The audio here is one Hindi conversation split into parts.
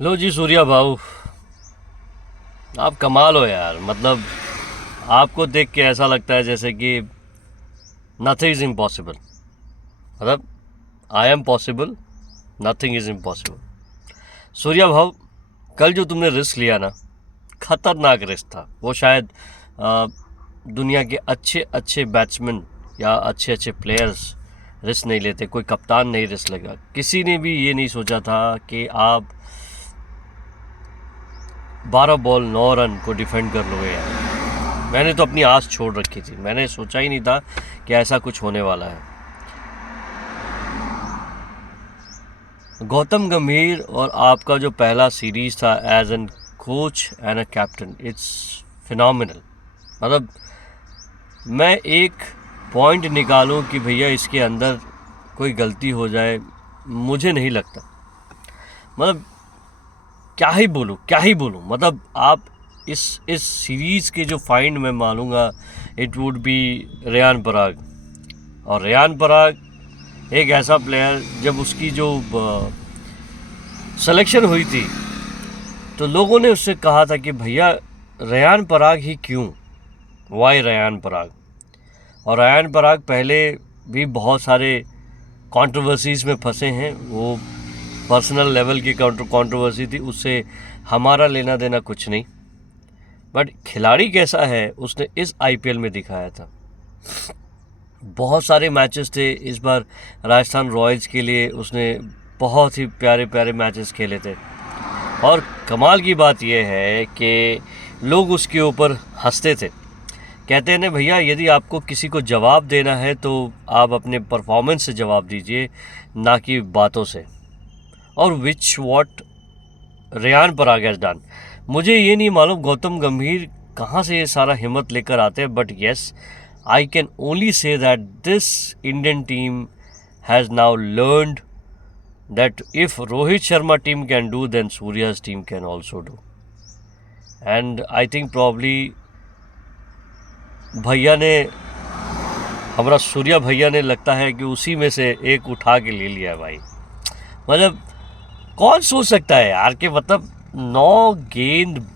लो जी सूर्या भाऊ, आप कमाल हो यार। मतलब आपको देख के ऐसा लगता है जैसे कि नथिंग इज़ इम्पॉसिबल। मतलब I am possible, nothing is impossible. Surya भाऊ, कल जो तुमने रिस्क लिया ना, खतरनाक रिस्क था वो। शायद आ, दुनिया के अच्छे अच्छे बैट्समैन या अच्छे अच्छे प्लेयर्स रिस्क नहीं लेते, कोई कप्तान नहीं रिस्क लेगा। किसी ने भी ये नहीं सोचा था कि आप 12 बॉल 9 रन को डिफेंड कर लोगे यार। मैंने तो अपनी आस छोड़ रखी थी, मैंने सोचा ही नहीं था कि ऐसा कुछ होने वाला है। गौतम गंभीर और आपका जो पहला सीरीज था as an coach and a captain, it's phenomenal. मतलब मैं एक पॉइंट निकालूं कि भैया इसके अंदर कोई गलती हो जाए, मुझे नहीं लगता। मतलब क्या ही बोलूं। मतलब आप इस सीरीज़ के जो फाइंड मैं मानूंगा, इट वुड बी रेयान पराग। और रेयान पराग एक ऐसा प्लेयर, जब उसकी जो सिलेक्शन हुई थी तो लोगों ने उससे कहा था कि भैया रेयान पराग ही क्यों, वाई रेयान पराग। और रेयान पराग पहले भी बहुत सारे कंट्रोवर्सीज़ में फंसे हैं। वो पर्सनल लेवल की कंट्रोवर्सी थी, उससे हमारा लेना देना कुछ नहीं। बट खिलाड़ी कैसा है उसने इस आईपीएल में दिखाया था। बहुत सारे मैचेस थे इस बार राजस्थान रॉयल्स के लिए, उसने बहुत ही प्यारे प्यारे मैचेस खेले थे। और कमाल की बात यह है कि लोग उसके ऊपर हंसते थे। कहते हैं ना भैया, यदि आपको किसी को जवाब देना है तो आप अपने परफॉर्मेंस से जवाब दीजिए, ना कि बातों से। और which what Riyan Parag has done. मुझे ये नहीं मालूम गौतम गंभीर कहाँ से ये सारा हिम्मत लेकर आते हैं, but yes, I can only say that this Indian team has now learned that if Rohit Sharma team can do, then Surya's team can also do. And I think probably भैया ने, हमारा सूर्या भैया ने, लगता है कि उसी में से एक उठा के ले लिया है भाई। मतलब कौन सोच सकता है यार कि मतलब 9 गेंद,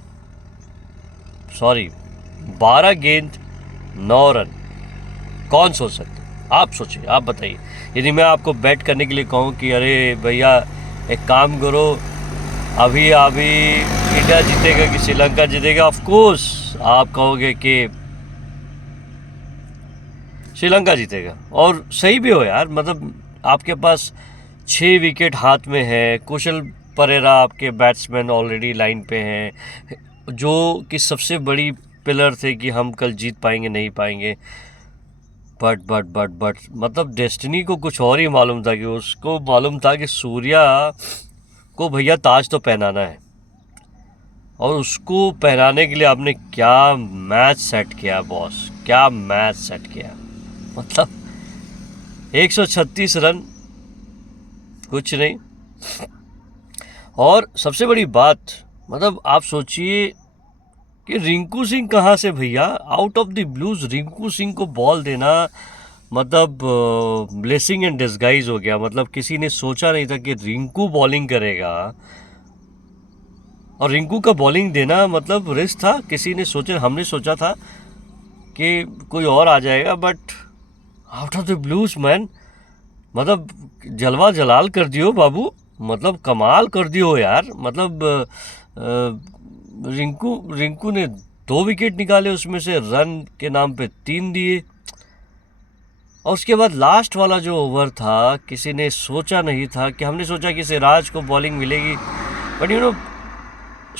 सॉरी 12 गेंद 9 रन, कौन सोच सकता है? आप सोचिए, आप बताइए। यदि मैं आपको बैट करने के लिए कहूँ कि अरे भैया एक काम करो, अभी अभी इंडिया जीतेगा कि श्रीलंका जीतेगा, ऑफ कोर्स आप कहोगे कि श्रीलंका जीतेगा। और सही भी हो यार। मतलब आपके पास 6 विकेट हाथ में है, कुशल परेरा आपके बैट्समैन ऑलरेडी लाइन पे हैं, जो कि सबसे बड़ी पिलर थे कि हम कल जीत पाएंगे नहीं पाएंगे। बट मतलब डेस्टिनी को कुछ और ही मालूम था, कि उसको मालूम था कि सूर्या को भैया ताज तो पहनाना है। और उसको पहनाने के लिए आपने क्या मैच सेट किया बॉस, क्या मैच सेट किया। मतलब 136 रन, कुछ नहीं। और सबसे बड़ी बात, मतलब आप सोचिए कि रिंकू सिंह कहाँ से भैया, out of the blues Rinku Singh को बॉल देना, मतलब ब्लेसिंग इन डिस्गाइज हो गया। मतलब किसी ने सोचा नहीं था कि रिंकू बॉलिंग करेगा, और रिंकू का बॉलिंग देना मतलब रिस्क था। किसी ने सोचा, हमने सोचा था कि कोई और आ जाएगा, but out of the blues man, मतलब जलवा जलाल कर दियो बाबू। मतलब कमाल कर दियो यार। मतलब रिंकू रिंकू ने 2 विकेट निकाले, उसमें से रन के नाम पे 3 दिए। और उसके बाद लास्ट वाला जो ओवर था, किसी ने सोचा नहीं था, कि हमने सोचा कि सिराज को बॉलिंग मिलेगी, बट यू नो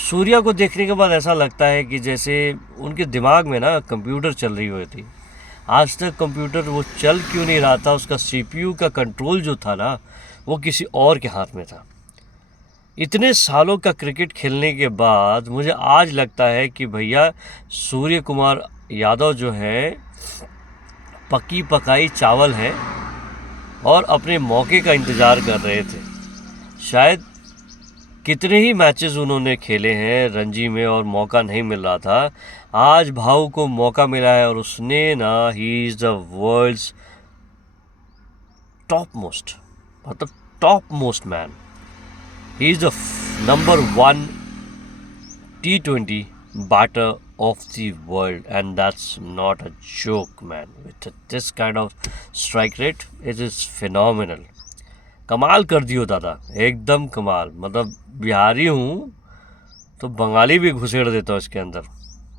सूर्या को देखने के बाद ऐसा लगता है कि जैसे उनके दिमाग में ना कंप्यूटर चल रही हुई थी। आज तक कंप्यूटर वो चल क्यों नहीं रहा था, उसका सीपीयू का कंट्रोल जो था ना, वो किसी और के हाथ में था। इतने सालों का क्रिकेट खेलने के बाद मुझे आज लगता है कि भैया सूर्य कुमार यादव जो है पकी पकाई चावल हैं, और अपने मौके का इंतज़ार कर रहे थे। शायद कितने ही मैचेस उन्होंने खेले हैं रणजी में और मौका नहीं मिल रहा था। आज भाऊ को मौका मिला है, और उसने ना, he is the world's top most, मतलब top most man, he is the number one T20 batter of the world, and that's not a joke, man. With this kind of strike rate, it is phenomenal. कमाल कर दियो दादा, एकदम कमाल. मतलब बिहारी हूँ तो बंगाली भी घुसेड़ देता हूँ इसके अंदर.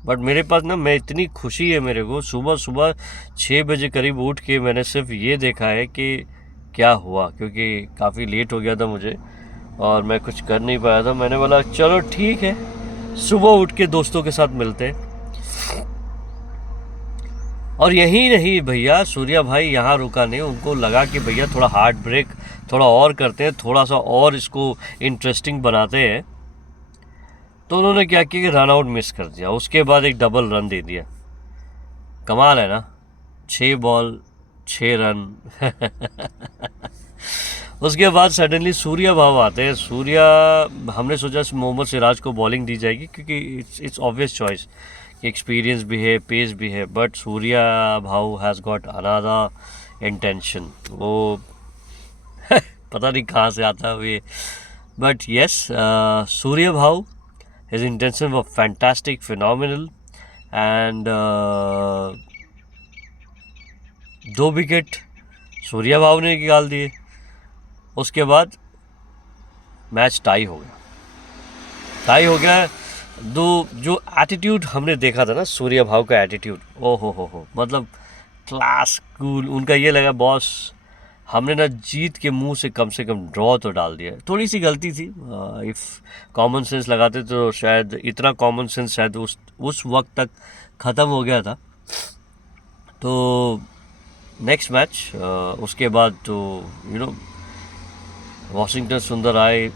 बट मेरे पास ना, मैं इतनी खुशी है मेरे को, सुबह सुबह 6 बजे करीब उठ के मैंने सिर्फ ये देखा है कि क्या हुआ, क्योंकि काफ़ी लेट हो गया था मुझे और मैं कुछ कर नहीं पाया था. मैंने बोला चलो ठीक है, सुबह उठ के दोस्तों के साथ मिलते हैं. और यही नहीं भैया, सूर्या भाई यहाँ रुका नहीं, उनको लगा कि भैया थोड़ा हार्ट ब्रेक थोड़ा और करते हैं, थोड़ा सा और इसको इंटरेस्टिंग बनाते हैं. तो उन्होंने क्या किया कि रन आउट मिस कर दिया, उसके बाद एक डबल रन दे दिया. कमाल है ना, 6 बॉल 6 रन. उसके बाद सडनली सूर्या भाव आते हैं. सूर्या, हमने सोचा मोहम्मद सिराज को बॉलिंग दी जाएगी क्योंकि इट्स ऑब्वियस चॉइस, एक्सपीरियंस भी है, पेस भी है. बट सूर्या भाव हैज़ गॉट अनदर इंटेंशन. वो पता नहीं कहाँ से आता है ये, बट यस, सूर्या भाव, his intention were fantastic, phenomenal, and 2 wicket Surya भाव ने निकाल दिए. उसके बाद मैच टाई हो गया. दो जो एटीट्यूड हमने देखा था ना, सूर्या भाव का एटीट्यूड, ओ हो, मतलब क्लास कूल. उनका ये लगा बॉस, हमने ना जीत के मुंह से कम ड्रॉ तो डाल दिया. थोड़ी सी गलती थी. इफ़ कॉमन सेंस लगाते तो शायद, इतना कॉमन सेंस शायद उस वक्त तक ख़त्म हो गया था. तो नेक्स्ट मैच, उसके बाद तो वॉशिंगटन सुंदर आए.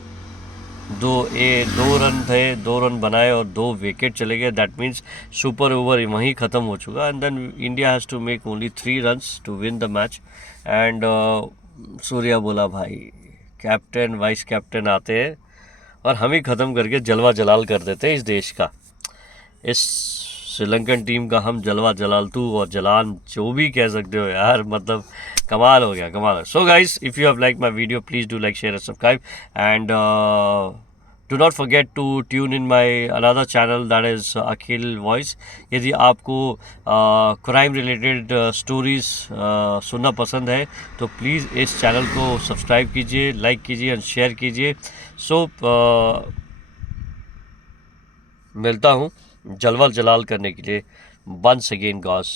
2 रन थे, 2 रन बनाए और 2 विकेट चले गए. दैट मीन्स सुपर ओवर वहीं ख़त्म हो चुका. And then India has to make only 3 runs to win the match. And Surya बोला भाई, कैप्टन वाइस कैप्टन आते हैं और हम ही ख़त्म करके जलवा जलाल कर देते हैं इस देश का, इस श्रीलंकन टीम का हम जलवा जलाल, तू और जलान जो भी कह सकते हो यार. मतलब कमाल हो गया, कमाल. So guys, if you have like my video, please do like, share and subscribe. And do not forget to tune in my another channel, that is Akhil Voice. यदि आपको क्राइम रिलेटेड स्टोरीज़ सुनना पसंद है तो प्लीज़ इस चैनल को सब्सक्राइब कीजिए, लाइक कीजिए एंड शेयर कीजिए. सो मिलता हूँ जलवा जलाल करने के लिए. Once again Gauss.